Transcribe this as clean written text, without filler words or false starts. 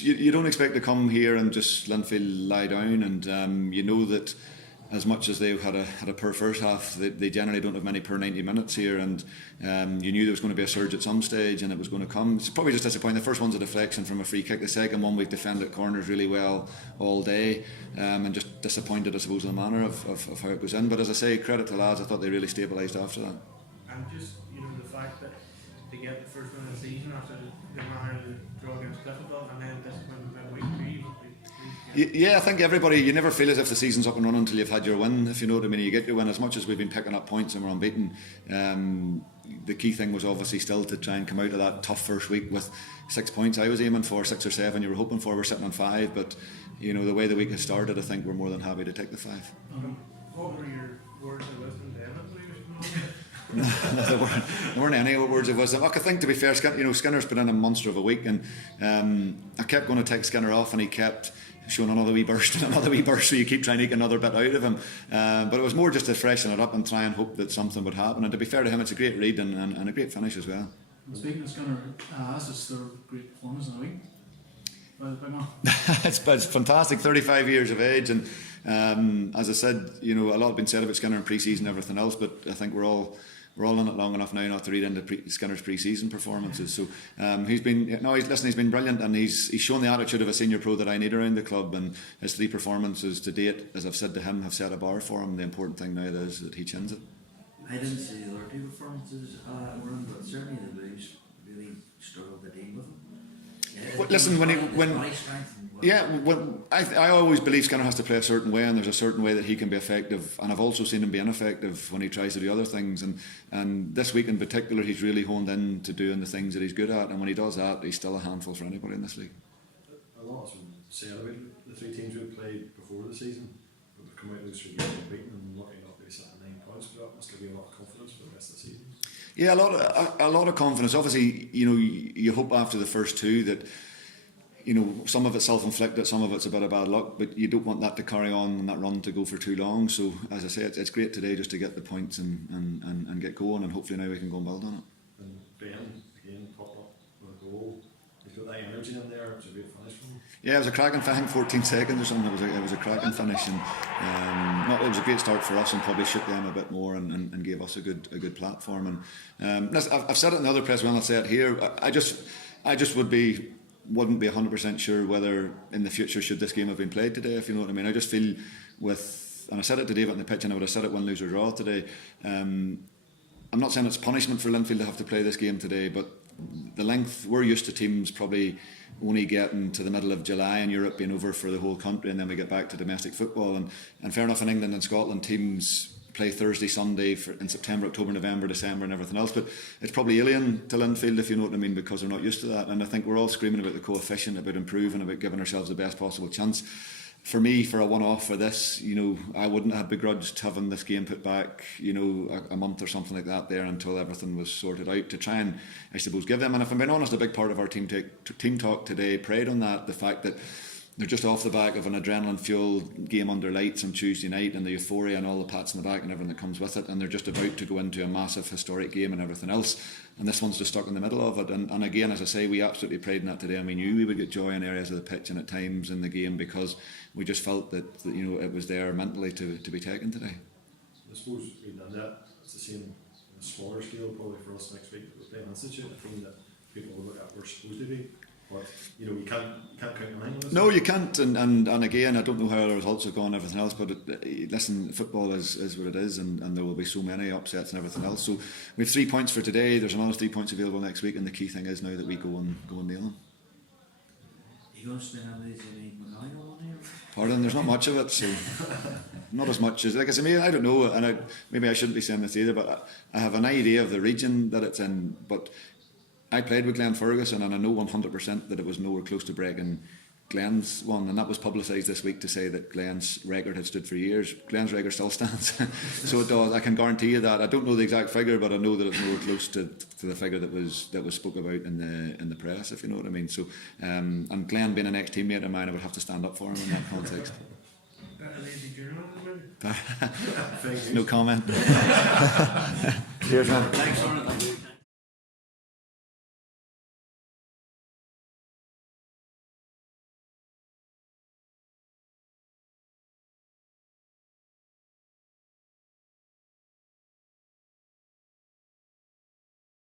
You don't expect to come here and just Linfield lie down, and you know that as much as they've had a poor first half, they generally don't have many per 90 minutes here, and you knew there was going to be a surge at some stage and it was going to come. It's probably just disappointing. The first one's a deflection from a free kick. The second one we've defended corners really well all day, and just disappointed, I suppose, in the manner of how it goes in. But as I say, credit to the lads, I thought they really stabilised after that. And just, the fact that they get the first win of the season after the manner of the draw against Linfield, and then disappointed midweek too. Yeah, I think everybody, you never feel as if the season's up and running until you've had your win, if you know what I mean. You get your win. As much as we've been picking up points and we're unbeaten, the key thing was obviously still to try and come out of that tough first week with 6 points. I was aiming for 6 or 7, you were hoping for, we're sitting on 5, but the way the week has started, I think we're more than happy to take the 5. What were your words of wisdom then? There weren't any words of wisdom. I think, to be fair, Skinner's been in a monster of a week, and I kept going to take Skinner off and he kept showing another wee burst, so you keep trying to eke another bit out of him, but it was more just to freshen it up and try and hope that something would happen. And to be fair to him, it's a great read and a great finish as well. Speaking of Skinner, that's just their great performance in the week by the big man. It's fantastic, 35 years of age, and as I said, a lot has been said about Skinner in pre-season and everything else, but I think we're all in it long enough now not to read into Skinner's pre-season performances. So he's been brilliant, and he's shown the attitude of a senior pro that I need around the club, and his 3 performances to date, as I've said to him, have set a bar for him. The important thing now is that he chins it. I didn't see the other 2 performances, Oran, but certainly the Blues really struggled to deal with him. I always believe Skinner has to play a certain way, and there's a certain way that he can be effective, and I've also seen him be ineffective when he tries to do other things, and this week in particular he's really honed in to doing the things that he's good at, and when he does that, he's still a handful for anybody in this league. A lot has been said about the 3 teams we played before the season, but we've come out of those 3 games unbeaten and lucky enough to be sitting 9 points, but that must give you a lot of confidence for the rest of the season. Yeah, a lot of confidence. Obviously, you hope after the first 2 that some of it's self-inflicted, some of it's a bit of bad luck, but you don't want that to carry on and that run to go for too long. So, as I say, it's great today just to get the points and get going, and hopefully now we can go and build on it. And Ben, again, popped up with a goal. He's got that energy in there. It was a great finish from him. Yeah, it was a cracking, I think 14 seconds or something. It was a cracking finish, and it was a great start for us, and probably shook them a bit more and gave us a good platform. And I've said it in the other press, well, I'll say it here. I just wouldn't be 100% sure whether in the future should this game have been played today, if you know what I mean. I just feel and I said it to David on the pitch, and I would have said it win, lose or draw today. I'm not saying it's punishment for Linfield to have to play this game today, but the length, we're used to teams probably only getting to the middle of July in Europe, being over for the whole country, and then we get back to domestic football, and fair enough, in England and Scotland teams play Thursday, Sunday in September, October, November, December and everything else, but it's probably alien to Linfield, if you know what I mean, because they're not used to that. And I think we're all screaming about the coefficient, about improving, about giving ourselves the best possible chance. For me, for a one-off for this, I wouldn't have begrudged having this game put back, a month or something like that there until everything was sorted out, to try and, I suppose, give them. And if I'm being honest, a big part of our team talk today preyed on that, the fact that they're just off the back of an adrenaline-fueled game under lights on Tuesday night, and the euphoria and all the pats in the back and everything that comes with it, and they're just about to go into a massive historic game and everything else, and this one's just stuck in the middle of it. And again, as I say, we absolutely prayed in that today, and we knew we would get joy in areas of the pitch and at times in the game, because we just felt that it was there mentally to be taken today. I suppose we've done that. It's the same on a smaller scale probably for us next week. We're playing Institute, a team that people will look at we're supposed to be. But you can't count your line on this. No, you can't. And again, I don't know how the results have gone and everything else, but listen, football is what it is, and there will be so many upsets and everything else. So we have 3 points for today. There's another 3 points available next week, and the key thing is now that we go and nail them. You going to spend how many on here? Pardon, there's not much of it, so not as much as, like I say, I don't know, and maybe I shouldn't be saying this either, but I have an idea of the region that it's in, but I played with Glenn Ferguson, and I know 100% that it was nowhere close to breaking Glenn's one, and that was publicised this week to say that Glenn's record had stood for years. Glenn's record still stands, so it does. I can guarantee you that. I don't know the exact figure, but I know that it's nowhere close to the figure that was spoke about in the press, if you know what I mean. So, and Glenn being an ex-teammate of mine, I would have to stand up for him in that context. No comment. Cheers, man. Thanks, Oran.